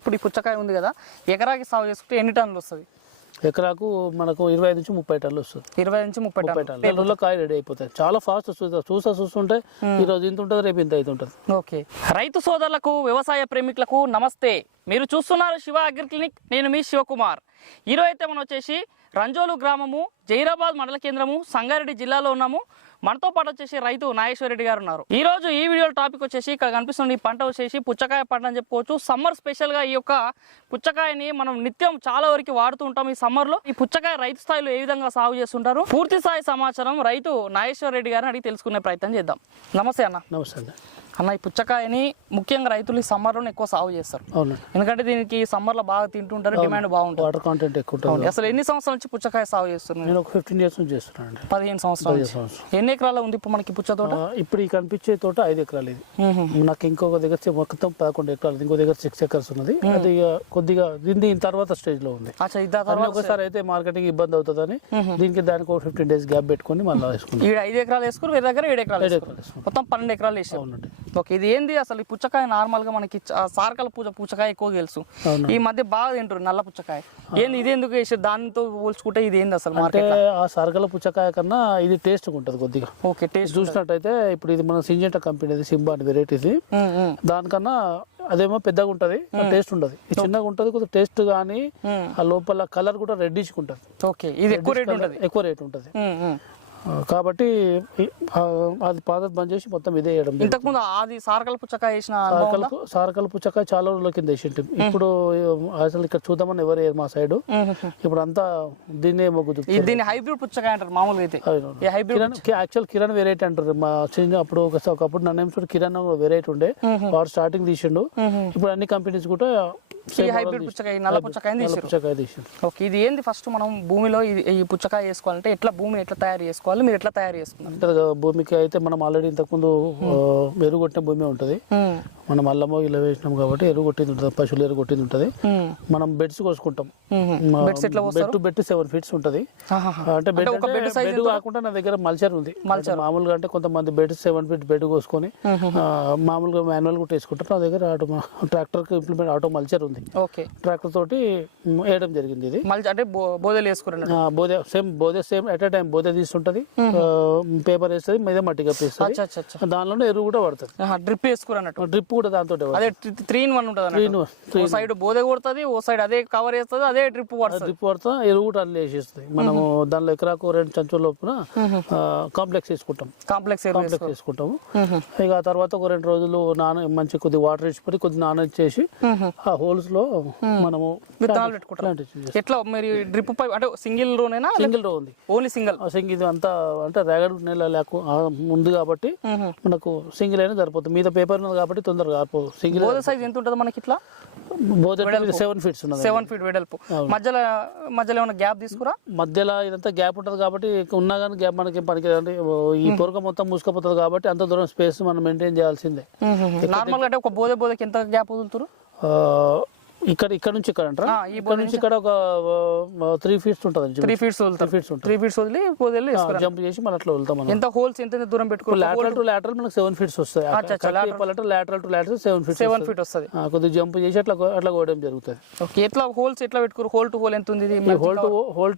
ఇప్పుడు ఈ పుచ్చకాయ ఉంది కదా, ఎకరాకి సాగు చేసుకుంటే ఎన్ని టన్నులు వస్తుంది? ఎకరాకు మనకు 25 నుంచి 30 టన్నులు వస్తుంది. 20 నుంచి 30 టన్నుల కాయ రెడీ అయిపోతాయి. చాలా ఫాస్ట్ వస్తుంది. చూస్తుంటే ఈ రోజు ఇంత ఉంటుంది, రేపు ఇంత అయితే ఉంటుంది. ఓకే, రైతు సోదరులకు వ్యవసాయ ప్రేమికులకు నమస్తే. మీరు చూస్తున్నారు శివ అగ్రి క్లినిక్. నేను మీ శివకుమార్. ఈరోజు అయితే మనం వచ్చేసి రంజోలు గ్రామము, జైరాబాద్ మండల కేంద్రము, సంగారెడ్డి జిల్లాలో ఉన్నాము. మనతో పాటు వచ్చేసి రైతు నాగేశ్వర రెడ్డి గారు ఉన్నారు. ఈ రోజు ఈ వీడియో టాపిక్ వచ్చేసి ఇక్కడ కనిపిస్తుంది ఈ పంట వచ్చేసి పుచ్చకాయ పంట అని చెప్పుకోవచ్చు. సమ్మర్ స్పెషల్ గా ఈ యొక్క పుచ్చకాయని మనం నిత్యం చాలా వరకు వాడుతూ ఉంటాం. ఈ సమ్మర్ లో ఈ పుచ్చకాయ రైతు స్థాయిలో ఏ విధంగా సాగు చేస్తుంటారు, పూర్తి స్థాయి సమాచారం రైతు నాగేశ్వర రెడ్డి గారిని అడిగి తెలుసుకునే ప్రయత్నం చేద్దాం. నమస్తే అన్న. నమస్తే అండి. అన్న, ఈ పుచ్చకాయని ముఖ్యంగా రైతులు ఈ సమ్మర్ లోనే ఎక్కువ సాగు చేస్తారు. ఎందుకంటే దీనికి సమ్మర్ లో బాగా తింటుంటారు, డిమాండ్ బాగుంటుంది, వాటర్ కాంటెంట్ ఎక్కువ ఉంటుంది. అసలు ఎన్ని సంవత్సరాల నుంచి పుచ్చకాయ సాగు చేస్తున్నారు? నేను ఒక 15 ఇయర్స్ నుంచి చేస్తున్నాను. 15 సంవత్సరాలు. ఎన్ని ఎకరాలు ఉంది ఇప్పుడు మనకి పుచ్చ తోట? ఇప్పుడు ఈ కనిపించే తోట 5 ఎకరాలు. ఇది నాకు ఇంకొక దగ్గర మొత్తం 11 ఎకరాలు, ఇంకో దగ్గర 6 ఎకర్స్ ఉన్నది. అది కొద్దిగా దీని తర్వాత స్టేజ్ లో ఉంది. ఒకసారి అయితే మార్కెటింగ్ ఇబ్బంది అవుతుందని దానికి ఒక 15 days గ్యాప్ పెట్టుకుని మళ్ళీ వేసుకున్నాం. 5 ఎకరాలు వేసుకుని వేరే దగ్గర 7 ఎకరాలు, మొత్తం 12 ఎకరాలు వేసాం. ఓకే, ఇది ఏంది అసలు? ఈ పుచ్చకాయ నార్మల్ గా మనకి సారకల పుచ్చకాయ ఎక్కువ తెలుసు, ఈ మధ్య బాగా తింటారు నల్ల పుచ్చకాయ. ఏంది ఇది ఎందుకు వేసారు? దానితో పోల్చుకుంటే ఇది ఏంది అసలు? అంటే ఆ సారకల పుచ్చకాయ కన్నా ఇది టేస్ట్ ఉంటుంది కొద్దిగా. ఓకే, టేస్ట్ చూసినట్టయితే ఇప్పుడు ఇది మన సింజెంటా కంపెనీ సింబా అని వెరైటీది. దానికన్నా అదేమో పెద్దగా ఉంటది, టేస్ట్ ఉండదు. ఇది చిన్నగా ఉంటది, కొద్దిగా టేస్ట్ గానీ ఆ లోపల కలర్ కూడా రెడ్డిష్ ఉంటది. ఓకే, ఇది ఎక్కువ రేట్ ఉంటది. కాబట్టి అది పాదత్ బంద్ చేసి మొత్తం ఇదే వేయడం. ఇంతకుముందు అది సారకల పుచ్చకాయ వేసిన సారకల పుచ్చకాయ చాలా రోజుల కింద వేసింటాం. ఇప్పుడు అసలు ఇక్కడ చూద్దామని ఎవరు మా సైడ్ ఇప్పుడు అంతా దీన్నే మొగ్గుదు. దీన్ని హైబ్రిడ్ పుచ్చకాయ అంటారు మామూలుగా అయితే. యాక్చువల్ కిరణ్ వెరైటీ అంటారు. మా చిన్న అప్పుడు ఒకప్పుడు నన్ను కిరణ్ వెరైటీ ఉండే, వాడు స్టార్టింగ్ తీసిండు. ఇప్పుడు అన్ని కంపెనీస్ కూడా హైబ్రిడ్ పుచ్చకాయ, నల్ల పుచ్చకాయ తీసిండు. ఓకే, ఇది ఏంది? ఫస్ట్ మనం భూమిలో ఈ పుచ్చకాయ వేసుకోవాలంటే ఎట్లా భూమిని ఎట్లా తయారు చేసుకోవాలి, మీరు ఎట్లా తయారు చేసుకున్నారు? భూమికి అయితే మనం ఆల్రెడీ ఇంతకుముందు ఎరువు కొట్టిన భూమి ఉంటది. మనం అల్లమో ఇలా వేసినాం కాబట్టి ఎరువు కొట్టింది ఉంటుంది, పశువులు ఎరువు కొట్టింది ఉంటది. మనం బెడ్స్ కోసుకుంటాం. బెడ్ 7 feet ఉంటది. అంటే బెడ్ కాకుండా నా దగ్గర మల్చర్ ఉంది. మామూలుగా అంటే కొంతమంది బెడ్ 7 feet బెడ్ కోసుకొని మామూలుగా మాన్యువల్ కూడా వేసుకుంటారు. నా దగ్గర ట్రాక్టర్ కి ఇంప్లిమెంట్ ఆటో మల్చర్ ఉంది. ట్రాక్టర్ తోటి వేయడం జరిగింది. ఇది అంటే బోధలు వేసుకున్నాను. సేమ్ ఎట్ ఏ టైం బోధ తీస్తుంటది, పేపర్ వేస్తుంది, మీద మట్టి కప్పేస్తుంది. దానిలోనే ఎరువు కూడా పడుతుంది. డ్రిప్ వేసుకున్నట్టు. డ్రిప్ కూడా దాంతో 3-in-1 ఉంటుంది. సైడ్ బోధ కొడుతుంది, ఓ సైడ్ అదే కవర్ చేస్తుంది, అదే డ్రిప్ పడుతుంది. ఎరువు కూడా అల్లు వేసేస్తుంది. మనము దానిలో ఎకరాకు 2 సంచుల లోపున కాంప్లెక్స్ వేసుకుంటాము. ఇక ఆ తర్వాత ఒక 2 రోజులు మంచి కొద్ది వాటర్ వేసి కొద్ది నానచ్చేసి ఆ హోల్స్ లో మనము విత్తనాలు పెట్టుకుంటాం. ఎట్లా మీరు డ్రిప్ పైప్ అంటే సింగిల్ రోనేనా? సింగిల్ రో ఉంది, ఓన్లీ సింగిల్. ఇది అంతా అంటే రేగడి నెల ఉంది కాబట్టి మనకు సింగిల్ అయినా సరిపోతుంది. మీద పేపర్ ఉంది కాబట్టి తొందరగా ఆరిపోదు. సింగిల్ బోధ సైజ్ ఎంత ఉంటుంది మనకి? ఇట్లా బోధ 7 feet ఉన్నది. 7 feet వెడల్పు. మధ్యలో ఏమైనా గ్యాప్ తీసుకురా? మధ్యలో ఇదంతా గ్యాప్ ఉంటది కాబట్టి ఉన్నా కానీ గ్యాప్ మనకి పనికి. ఈ పొరక మొత్తం మూసుకపోతుంది కాబట్టి అంత దూరం స్పేస్ మనం మెయింటైన్ చేయాల్సిందే. నార్మల్ గా అంటే ఒక బోధకి ఎంత గ్యాప్ వదులుతారు? ఇక్కడ నుంచి ఇక్కడ అంటారా? ఇక్కడ నుంచి ఇక్కడ ఒక 3 feet ఉంటుంది. 3 feet వదిలి జంప్ చేసి మనం అట్లా వెళ్తాం. ఎంత హోల్స్ ఎంత దూరం పెట్టుకోవాలి? లాటరల్ టు లాటరల్ మనకు 7 feet వస్తాయి. లాటరల్ టు లాటరల్ 7 feet వస్తుంది. కొద్దిగా జంప్ చేసి అట్లా కోయడం జరుగుతుంది. ఎట్లా హోల్స్ ఎట్లా పెట్టుకోరు? హోల్ టు హోల్ ఎంత ఉంది?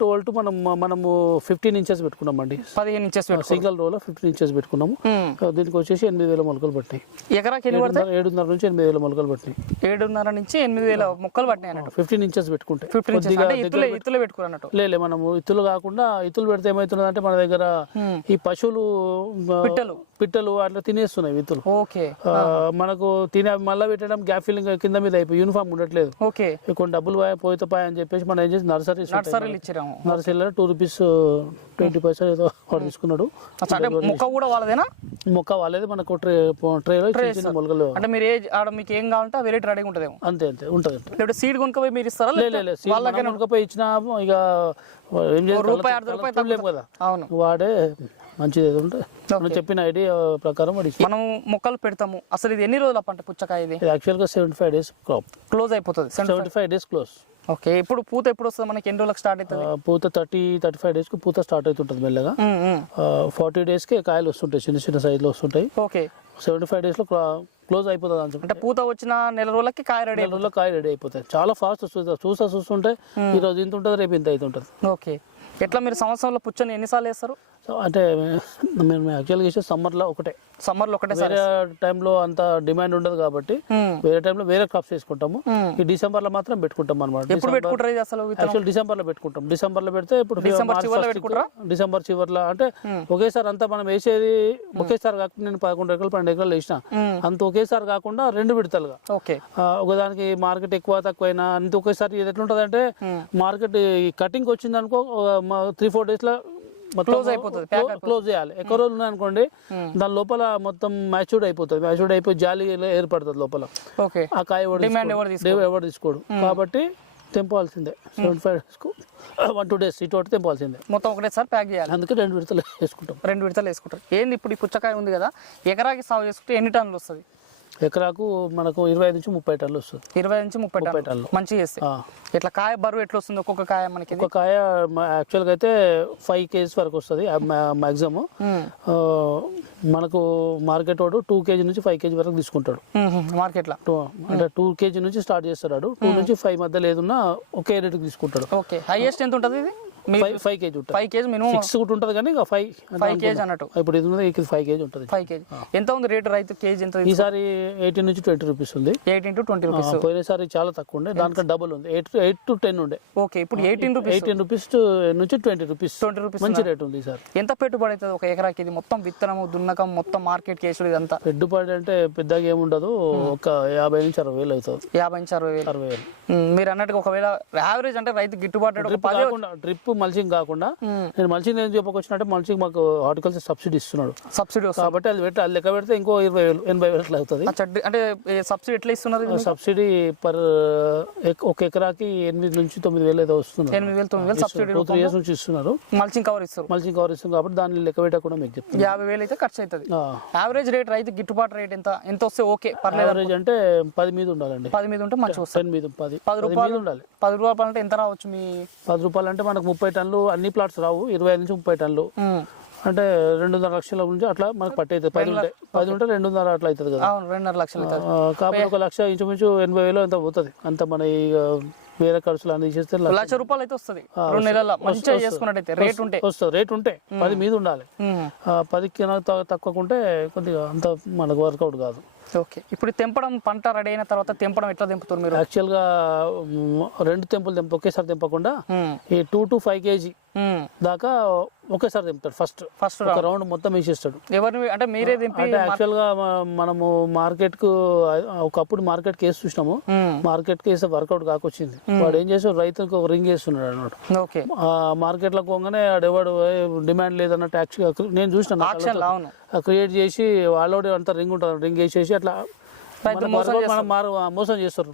హోల్ టు మనము 15 inches పెట్టుకున్నామండి. 15 inches సింగిల్ రోలో 15 inches పెట్టుకున్నాము. దీనికి వచ్చేసి 8,000 మొలకలు పట్టినాయి. ఎకరాకి 7.5 నుంచి 8,000 మొలకలు పట్టినాయి. 7.5 నుంచి 8,000 మొక్కలు పట్టినాయి అన్నట్టు. 15 inches పెట్టుకుంటే. ఇత్తులు పెట్టుకున్నట్టు. లేదు, మనము ఇత్తులు కాకుండా ఇత్తులు పెడితే ఏమవుతుంది అంటే మన దగ్గర ఈ పశువులు పిట్టలు అట్లా తినేస్తున్నాయి విత్తులు. మనకు తినే మళ్ళీ పెట్టడం గ్యాప్ ఫిల్లింగ్ కింద మీద అయిపోయి యూనిఫామ్ ఉండట్లేదు. కొన్ని డబ్బులు పోయితే అని చెప్పేసి మనం ఏం చేసి నర్సరీలో 2 rupees 20 paisa ఏదో వాడు తీసుకున్నాడు. మొక్క కూడా వాళ్ళదేనా? మొక్క వాళ్ళేది. మనకు ట్రేలో మొలకలు అంటే మీరు మీకు ఏం కావాలంటే ఆ వెరైటీ రెడీగా ఉంటదేమో. అంతే ఉంటది. సీడ్ కొనుక్కపోయి మీరు ఇస్తారా? వాళ్ళకి కొనుక్కపోయి ఇచ్చినా ఇక ఏం చేయాలి కదా. అవును, వాడే మంచిది ఏదో ఉంటే చెప్పిన ఐడియా ప్రకారం మనం మొక్కలు పెడతాము. అసలు ఇది ఎన్ని రోజుల పంట పుచ్చకాయ? ఇది యాక్చువల్ గా 75 days క్రాప్ క్లోజ్ అయిపోతుంది. 75 days క్లోజ్. ఓకే, ఇప్పుడు పూత ఎప్పుడు వస్తుంది మనకి? ఎన్ని రోజులకు స్టార్ట్ అవుతుంది? పూత 30-35 days కి పూత స్టార్ట్ అవుతుంటది మెల్లగా. 40 days కి కాయలు వస్తుంటాయి, చిన్న చిన్న సైజ్ లో వస్తుంటాయి. ఓకే, 75 days లో క్లోజ్ అయిపోతుంది అని చెప్పి అంటే పూత వచ్చిన నెల రోజులకి కాయ రెడీ. నెల రోజుల్లో కాయ రెడీ అయిపోతుంది. చాలా ఫాస్ట్ వస్తుంది. చూస్తుంటే ఈ రోజు ఇంత ఉంటుంది, రేపు ఇంత అవుతుంటుంది. ఓకే. ఎట్లా మీరు సంవత్సరంలో పుచ్చని ఎన్నిసార్లు వేస్తారు? సో అంటే మేము యాక్చువల్గా చేసే సమ్మర్లో ఒకటే. సమ్మర్లో ఒకటే. వేరే టైంలో అంత డిమాండ్ ఉండదు కాబట్టి వేరే టైంలో వేరే క్రాప్స్ వేసుకుంటాము. ఈ డిసెంబర్లో మాత్రం పెట్టుకుంటాం అనమాట. ఎప్పుడు పెట్టుకుంటారు ఇది అసలు? యాక్చువల్ డిసెంబర్లో పెట్టుకుంటాం. డిసెంబర్లో పెడితే ఇప్పుడు డిసెంబర్ చివరిలో అంటే ఒకేసారి అంతా మనం వేసేది ఒకేసారి కాకుండా నేను 11 ఎకరాలు 12 ఎకరాలు వేసిన అంత ఒకేసారి కాకుండా 2 విడతలుగా. ఓకే. ఒకదానికి మార్కెట్ ఎక్కువ తక్కువైనా అంత ఒకేసారి ఇది ఎట్లుంటది అంటే మార్కెట్ కటింగ్ వచ్చింది అనుకో 3-4 days లో క్లోజ్ అయిపోతుంది. క్లోజ్ చేయాలి. ఎక్కువ రోజులు ఉన్నాయనుకోండి దాని లోపల మొత్తం మ్యాచ్యూర్డ్ అయిపోతుంది. మ్యాచ్యూర్డ్ అయిపోయి జాలి ఏర్పడుతుంది లోపల. ఓకే. ఆ కాయ ఎవరు తీసుకోడు కాబట్టి తెంపాల్సిందే. 75 days 1-2 days ఇటు తెంపాల్సిందే. మొత్తం ఒకటేసారి ప్యాక్ చేయాలి. అందుకే 2 విడతలు వేసుకుంటాం. 2 విడతలు వేసుకుంటారు. ఏంది ఇప్పుడు ఈ పుచ్చకాయ ఉంది కదా, ఎకరాకి సాగు చేసుకుంటే ఎన్ని టన్నులు వస్తుంది? ఎకరాకు మనకు 25 నుంచి 30 టన్నులు వస్తుంది. 20 నుంచి 30 టన్నులు మంచిగా చేస్తే. ఇట్లా కాయ బరువు ఎట్లా వస్తుంది ఒక్కొక్క కాయ మనకి? ఒక కాయ యాక్చువల్గా అయితే 5 kgs వరకు వస్తుంది మాక్సిమం. మనకు మార్కెట్ వాడు 2 kg నుంచి 5 kg వరకు తీసుకుంటాడు మార్కెట్లో. అంటే 2 kg నుంచి స్టార్ట్ చేస్తాడు. 2 నుంచి 5 మధ్యలో ఏదున్నా ఒకే రేటుకి తీసుకుంటాడు. ఓకే. హైయెస్ట్ ఎంత ఉంటుంది ఇది? 5 kg ఉంటుంది. 5 kg మినిమం. 6 కూడా ఉంటుంది కానీ 5 kg అన్నట్టు. ఇప్పుడు ఇది ఉన్నది 5 kg ఉంటుంది. 5 kg ఎంత ఉంది రేటు రైతు కేజీ ఎంత? ఈసారి 18 నుంచి 20 రూపీస్ ఉంది. 18 to 20 రూపీస్. పోయినసారి చాలా తక్కువ ఉండే, దానికంటే డబుల్ ఉంది. 8 to 10 ఉండే. ఓకే. ఇప్పుడు 18 రూపీస్ నుంచి 20 రూపీస్ మంచి రేట్ ఉంది ఈసారి. ఎంత పెట్టుబడి అవుతుంది ఒక ఎకరాకి? ఇది మొత్తం విత్తనము దున్నకం మొత్తం మార్కెట్ కేసుడు ఇదంతా పెట్టుబడి అంటే పెద్దగా ఏముండదు. ఒక 50 నుంచి 60 వేలు అవుతుంది. 50 నుంచి 60 వేలు. మీరు అన్నట్టుగా ఒకవేళ యావరేజ్ అంటే రైతు గిట్టుబాటు డ్రిప్ మల్చింగ్ కాకుండా నేను మల్చింగ్ ఏం చెప్పకొచ్చినట్టే మల్చింగ్ మాకు హార్టికల్చర్ సబ్సిడీ ఇస్తున్నాడు. సబ్సిడీ కాబట్టి అది పెట్టి అది లెక్క పెడితే ఇంకో 20 వేలు 80 వేలు అట్లా అవుతుంది. అంటే సబ్సిడీ ఎట్లా ఇస్తున్నారు? సబ్సిడీ పర్ ఒక ఎకరాకి 8 నుంచి 9 వేలు ఏదో వస్తుంది. 8 వేలు 9 వేలు సబ్సిడీ 2-3 years నుంచి ఇస్తున్నారు. మల్చింగ్ కవర్ ఇస్తారు. మల్చింగ్ కవర్ ఇస్తుంది కాబట్టి దాన్ని లెక్క పెట్టకుండా మీకు చెప్తాను 50 వేలు అయితే ఖర్చు అవుతుంది. యావరేజ్ రేట్ రైతు గిట్టుబాటు రేట్ ఎంత వస్తే ఓకే పర్లేదు? యావరేజ్ అంటే 10 మీద ఉండాలండి. 10 మీద ఉంటే మంచిగా వస్తుంది. 10 మీద 10 రూపాయలు ఉండాలి. 10 రూపాయలు అంటే ఎంత రావచ్చు మీ? 10 రూపాయలు అంటే మనకు 30 టన్నులు అన్ని ప్లాట్స్ రావు. 25 నుంచి 30 టన్నులు అంటే 2.5 లక్షల నుంచి అట్లా మనకు పట్టేది. 10 ఉంటే 2.5 అట్లా అవుతుంది కదా. 2.5 లక్షలు కాబట్టి 1 లక్ష ఇంచుమించు 80 వేలు ఎంత పోతుంది. అంత మన వేరే ఖర్చులు అన్ని చేస్తే 1 లక్ష రూపాయలు అయితే వస్తుంది 2 నెలల మంచిగా చేసుకున్నట్టయితే. రేట్ ఉంటే వస్తుంది. రేట్ ఉంటే 10 మీద ఉండాలి. 10కి తక్కువకుంటే కొద్దిగా అంత మనకు వర్కౌట్ కాదు. ఓకే. ఇప్పుడు తెంపడం పంట రెడీ అయిన తర్వాత తెంపడం ఎట్లా తెంపుతారు మీరు? యాక్చువల్గా 2 తెంపులు ఒకేసారి తెంపకుండా ఈ 2 to 5 kg దాకా ఒకేసారి తెంపుతాడు. ఫస్ట్ ఒక రౌండ్ మొత్తం వేసేస్తాడు. ఎవరిని అంటే మీరే తెంపి? అంటే యాక్చువల్గా మనము మార్కెట్ కు ఒకప్పుడు మార్కెట్ కేసు చూసినాము. మార్కెట్ కేసు వర్కౌట్ కాకొచ్చింది. వాడు ఏం చేసాడు, రైతులకు ఒక రింగ్ వేస్తున్నాడు అన్నమాట. ఓకే. మార్కెట్ లో పోగానే ఆడెవాడు డిమాండ్ లేదన్న ట్యాక్స్ నేను చూసినాను క్రియేట్ చేసి వాళ్ళోడి అంత రింగ్ ఉంటుంది. రింగ్ వేసేసి అట్లా మనం మోసం చేస్తారు.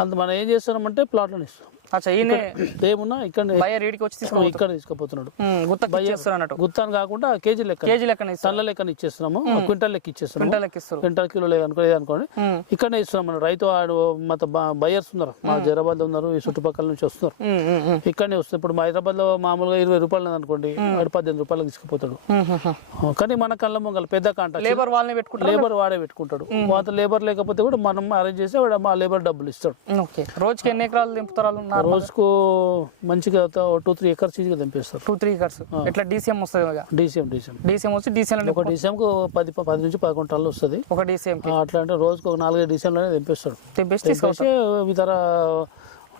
అంత మనం ఏం చేస్తున్నాం అంటే ప్లాట్ లోనే ఇస్తాం. ఏమున్నా ఇక్కడ తీసుకుపోతున్నాడు. గుత్తాను కాకుండా కేజీ లెక్క టన్ల లెక్కన ఇచ్చేస్తున్నాము. క్వింటల్ లెక్క ఇచ్చేస్తున్నాము. క్వింటల్ కిలో లేదనుకోండి ఇక్కడనే ఇస్తున్నాం. మన రైతు మొత్తం బయర్స్ ఉన్నారు, మా హైదరాబాద్ లో ఉన్నారు, ఈ చుట్టుపక్కల నుంచి వస్తున్నారు. ఇక్కడనే వస్తుంది. ఇప్పుడు హైదరాబాద్ లో మామూలుగా 20 రూపాయలు అనుకోండి, 18 రూపాయలకు తీసుకుపోతాడు. కానీ మన కళ్ళ మొంగల పెద్ద కాంట లేబర్ వాడే పెట్టుకుంటాడు. లేబర్ లేకపోతే కూడా మనం అరేంజ్ చేసి మా లేబర్ డబ్బులు ఇస్తాడు. రోజుకి ఎన్ని ఎకరాలు దింపుతారు? రోజుకు మంచిగా 2-3 acres ఈజీగా తెంపేస్తారు. 2-3 acres. ఎట్లా డీసీఎం వస్తుంది? డీసీఎం వచ్చి ఒక డీసీఎం కు 10 నుంచి 11 టన్నులు వస్తుంది ఒక డీసీఎం. అట్లా అంటే రోజుకు ఒక 4-5 డీసీఎంలోనే తెంపేస్తాడు. తెంపేసి ఇతర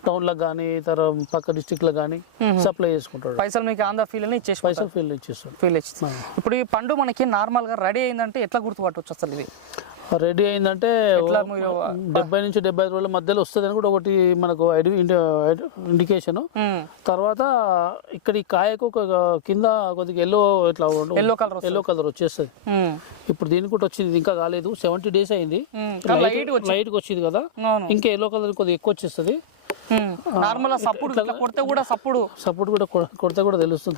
టౌన్లకు కానీ ఇతర పక్క డిస్ట్రిక్ట్లకు కానీ సప్లై చేసుకుంటాడు. పైసలు మీకు ఆంధ్ర ఫీల్ ఇచ్చేసి ఫీల్ ఇచ్చేస్తాడు. ఇప్పుడు ఈ పండు మనకి నార్మల్ గా రెడీ అయిందంటే ఎట్లా గుర్తుపట్టవచ్చు అసలు? ఇది రెడీ అయిందంటే 70 నుంచి 75 రోజుల మధ్యలో వస్తుంది అని కూడా ఒకటి మనకు ఇండికేషన్. తర్వాత ఇక్కడ ఈ కాయకు కింద కొద్దిగా ఎల్లో కలర్ వచ్చేస్తుంది. ఇప్పుడు దీనికి కూడా వచ్చింది, ఇంకా కాలేదు. 70 days అయింది. లైట్ గా వచ్చింది కదా, ఇంకా ఎల్లో కలర్ కొద్దిగా ఎక్కువ వచ్చేస్తుంది. నార్మల్ సపోర్ట్ కూడా కొడితే కూడా తెలుస్తుంది.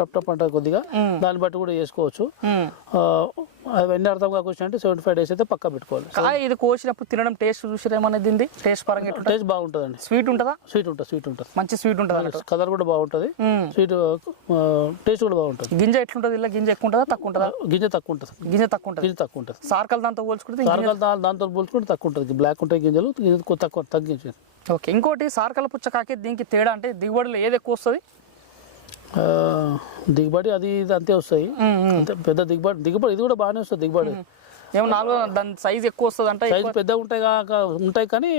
టప్ టప్ అంటే కొద్దిగా దాన్ని బట్టి కూడా చేసుకోవచ్చు. అవన్నీ అర్థం కాకొచ్చిన అంటే 75 days అయితే పక్కా పెట్టుకోవాలి. కాయ ఇది కోసినప్పుడు తినడం టేస్ట్ చూసారు ఏమన్నా దీన్ని టేస్ట్ పరంగా టేస్ట్ బాగుంటుందండి. స్వీట్ ఉంటుందా? స్వీట్ ఉంటుంది మంచి స్వీట్ ఉంటుంది, కలర్ కూడా బాగుంటుంది, స్వీట్ టేస్ట్ కూడా బాగుంటుంది. గింజ ఎట్లుంటుంది? ఇలా గింజ ఎక్కువ ఉంటుందా తక్కువ ఉంటుందా? గింజ తక్కువ ఉంటుంది. గింజ తక్కువ ఉంటుంది. సార్కల్ దాంతో పోల్చుకుంటే దాంతో పోల్చుకుంటే తక్కువ ఉంటుంది. బ్లాక్ ఉంటాయి గింజలు, తక్కువ తగ్గించారు. ఓకే, ఇంకోటి సార్కల్ పుచ్చకాకి దీనికి తేడా అంటే దిగుబడిలో ఏది ఎక్కువ వస్తుంది? దిగుబడి అది ఇది అంతే వస్తాయి, పెద్ద దిగుబడి ఇది కూడా బాగానే వస్తుంది. దిగుబడి ఏమో నాలుగు దాని సైజ్ ఎక్కువ వస్తుంది అంటే సైజ్ పెద్దగా ఉంటాయి కానీ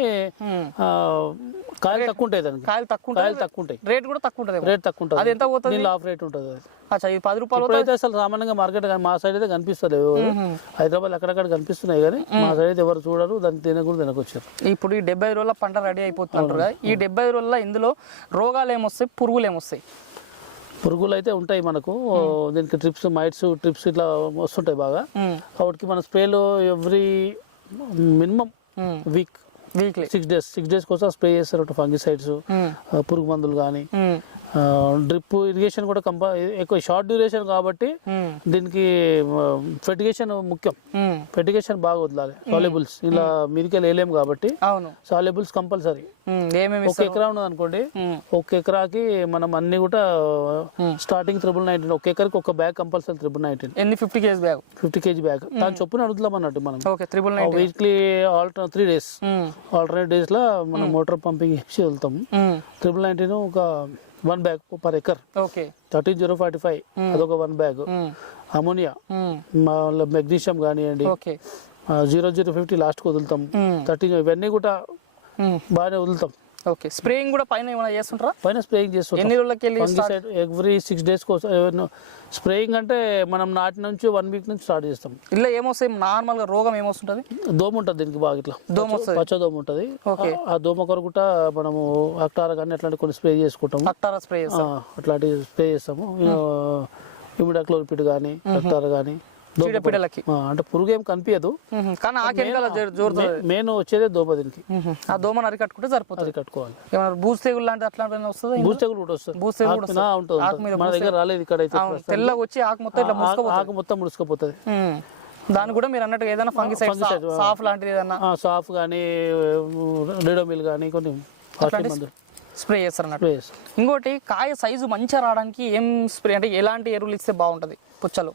కాయలు తక్కువ ఉంటాయి. దానికి కాయలు తక్కువ ఉంటాయి, రేట్ కూడా తక్కువ ఉంటుంది. రేట్ తక్కువ ఉంటుంది. అది ఎంత పోతుంది? ఆఫ్ రేట్ ఉంటుంది. అచ్చా, ఇది 10 రూపాయలు అయితే అసలు సామాన్యంగా మార్కెట్ మా సైడ్ అయితే కనిపిస్తలేవు. హైదరాబాద్ అక్కడక్కడ కనిపిస్తున్నాయి కానీ మా సైడ్ అయితే ఎవరు చూడరు, దాన్ని తినకొచ్చారు. ఇప్పుడు ఈ 70 రోజుల పంట రెడీ అయిపోతుంటారు కదా, ఈ 70 రోజుల్లో ఇందులో రోగాలు ఏమొస్తాయి, పురుగులు ఏమొస్తాయి? పురుగులు అయితే ఉంటాయి మనకు. దీనికి ట్రిప్స్ ఇట్లా వస్తుంటాయి బాగా. కాబట్టి మన స్ప్రేలో ఎవ్రీ మినిమం వీక్లీ 6 days కోసం స్ప్రే చేస్తారు. ఫంగిసైడ్స్, పురుగు మందులు కానీ, డ్రిప్ ఇరిగేషన్ కూడా ఎక్కువ షార్ట్ డ్యూరేషన్ కాబట్టి దీనికి ఫెర్టిగేషన్ ముఖ్యం. ఫెర్టిగేషన్ బాగా వదలాలి. సాల్యుబుల్స్ ఇలా మీదికి వేయలేము కాబట్టి సాల్యుబుల్స్ కంపల్సరీ. ఒక ఎకరా ఉన్నది అనుకోండి, ఒక ఎకరాకి మనం అన్ని కూడా స్టార్టింగ్ 19 ఒక ఎకరాకి ఒక బ్యాగ్ కంపల్సరీ 19. 50 kg బ్యాగ్ దాని చొప్పున అడుగుతాం అన్నట్టు మనం. వీక్లీ 3 days ఆల్టర్నేట్ డేస్ లో మనం మోటార్ పంపింగ్ చేసి వెళ్తాం. 19 ఒక 1 bag పర్ ఎకర్. 13045 అదొక 1 bag. అమోనియా, మెగ్నీషియం కానివ్వండి, 0050 లాస్ట్ కు వదులుతాం. 13 ఇవన్నీ కూడా బాగానే వదులుతాం. ఓకే, స్ప్రేయింగ్ కూడా పైన ఏమైనా చేస్తుంటారా? పైన స్ప్రేయింగ్ చేస్తుంటాం. ఎన్ని రోజులకి ఎవ్రీ 6 days కోసం స్ప్రేయింగ్ అంటే మనం నాటి నుంచి 1 week నుంచి స్టార్ట్ చేస్తాం. ఇలా ఏమొస్తాయి నార్మల్ గా రోగం ఏమొస్తుంటది? దోమ ఉంటుంది దీనికి బాగా, ఇట్లా పచ్చ దోమ ఉంటుంది. ఆ దోమ కొరకు మనము అక్టారా కానీ అట్లాంటి కొన్ని స్ప్రే చేసుకుంటాము. అట్లాంటి స్ప్రే చేస్తాము. ఇమిడాక్లోపిడ్ కానీ అక్టారా కానీ చీడపీడలకి అంటే పురుగు ఏం కనిపించదు కానీ మెయిన్ వచ్చేదే దోమ. దీనికి ఆ దోమను అరికట్టుకుంటే సరిపోతుంది. కట్టుకోవాలి. బూజు తెగులు లాంటి అట్లా వస్తుంది? బూజు తెగులు కూడా వస్తుంది. మన దగ్గర రాలేదు ఇక్కడ అయితే. తెల్లగా వచ్చి ఆకు మొత్తం ముడుచుకుపోతుంది. దాని కూడా మీరు అన్నట్టు ఏదైనా ఫంగిసైడ్ సాఫ్ లాంటిది ఏదైనా సాఫ్ కానీ రెడోమిల్ కానీ కొన్ని స్ప్రే చేస్తారు అన్నట్టు. ఇంకోటి కాయ సైజు మంచిగా రావడానికి ఏం స్ప్రే అంటే ఎలాంటి ఎరువులు ఇస్తే బాగుంటది? పుచ్చలు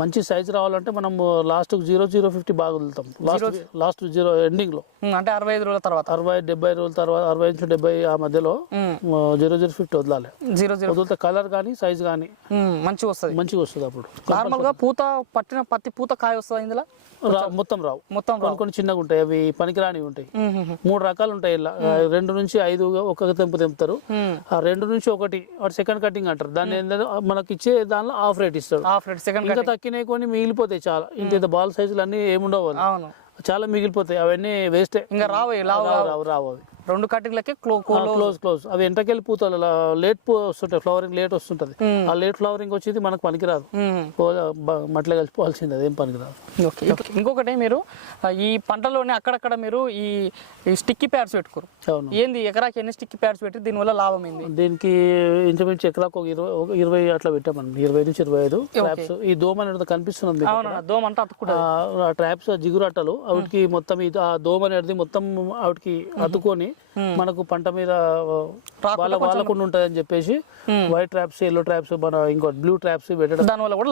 మంచి సైజ్ రావాలంటే మనం లాస్ట్ 0050 బాగా వదులుతాం. లాస్ట్ 0 ఎండింగ్ లో అంటే 65 రోజుల తర్వాత, 60-70 రోజుల తర్వాత, 60 నుంచి 70 ఆ మధ్యలో 0050 వదలాలి. వదిలితే కలర్ కానీ సైజ్ కానీ మంచిగా వస్తుంది. అప్పుడు నార్మల్ గా పత్తి పూత కాయ వస్తుంది ఇందులో? మొత్తం రావు. కొన్ని చిన్నగా ఉంటాయి, అవి పనికిరాని ఉంటాయి. 3 రకాలు ఉంటాయి. ఇలా 2 నుంచి 5 ఒక తెంపుతారు. ఆ 2 నుంచి 1 సెకండ్ కటింగ్ అంటారు. దాన్ని ఏంటంటే మనకి ఇచ్చే దానిలో ఆఫ్ రేట్ ఇస్తాడు. ఇంకా తక్కినవి కొన్ని మిగిలిపోతాయి చాలా. ఇంత బాల్ సైజులు అన్ని ఏముండవు, చాలా మిగిలిపోతాయి. అవన్నీ వేస్టే, ఇంకా రావు. 2 కటింగ్లకి క్లోజ్. అవి ఎంటకెళ్ళి పూతలు లేట్ వస్తుంటాయి. ఫ్లవరింగ్ లేట్ వస్తుంటది. ఆ లేట్ ఫ్లవరింగ్ వచ్చేది మనకు పనికిరాదు. మట్ల కలిసిపోవాల్సింది, అదేం పనికిరాదు. ఇంకొకటి మీరు ఈ పంటలోనే అక్కడక్కడ మీరు ఈ స్టిక్కీ ప్యాడ్స్ పెట్టుకోరు. ఏంది ఎకరాకి ఎన్ని స్టిక్కీ ప్యాడ్స్ పెట్టి దీనివల్ల లాభం ఏంది? దీనికి ఇంచుమించు ఎకరాకు 20 అట్లా పెట్టామని, 20 నుంచి 25 ట్రాప్స్. ఈ దోమ అనేది కనిపిస్తున్నది, దోమ అంటే ఆ ట్రాప్స్ జిగురట్టలు వాటికి మొత్తం ఆ దోమ అనేది మొత్తం వాటికి అతుకొని మనకు పంట మీద వాళ్ళకుండా ఉంటది అని చెప్పేసి వైట్ ట్రాప్స్, ఎల్లో ట్రాప్స్, మన ఇంకో బ్లూ ట్రాప్స్ పెట్టడం, దానివల్ల కూడా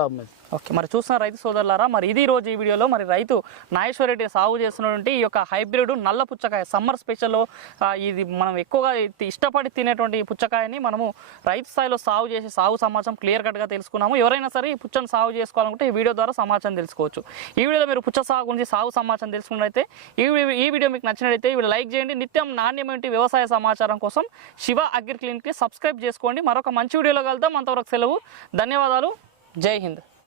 లాభం. ఓకే, మరి చూస్తున్న రైతు సోదరులారా, మరి ఇది రోజు ఈ వీడియోలో మరి రైతు నాగేశ్వర రెడ్డి సాగు చేస్తున్నటువంటి ఈ యొక్క హైబ్రిడ్ నల్ల పుచ్చకాయ సమ్మర్ స్పెషల్లో ఇది మనం ఎక్కువగా ఇష్టపడి తినేటువంటి ఈ పుచ్చకాయని మనము రైతు స్థాయిలో సాగు సమాచారం క్లియర్ కట్గా తెలుసుకున్నాము. ఎవరైనా సరే ఈ పుచ్చను సాగు చేసుకోవాలనుకుంటే ఈ వీడియో ద్వారా సమాచారం తెలుసుకోవచ్చు. ఈ వీడియోలో మీరు పుచ్చ సాగు గురించి సాగు సమాచారం తెలుసుకున్నట్లయితే ఈ వీడియో మీకు నచ్చినట్లయితే వీడియో లైక్ చేయండి. నిత్యం నాణ్యమైన వ్యవసాయ సమాచారం కోసం శివ అగ్రి క్లినిక్కి సబ్స్క్రైబ్ చేసుకోండి. మరొక మంచి వీడియోలో కలుద్దాం. అంతవరకు సెలవు. ధన్యవాదాలు. జై హింద్.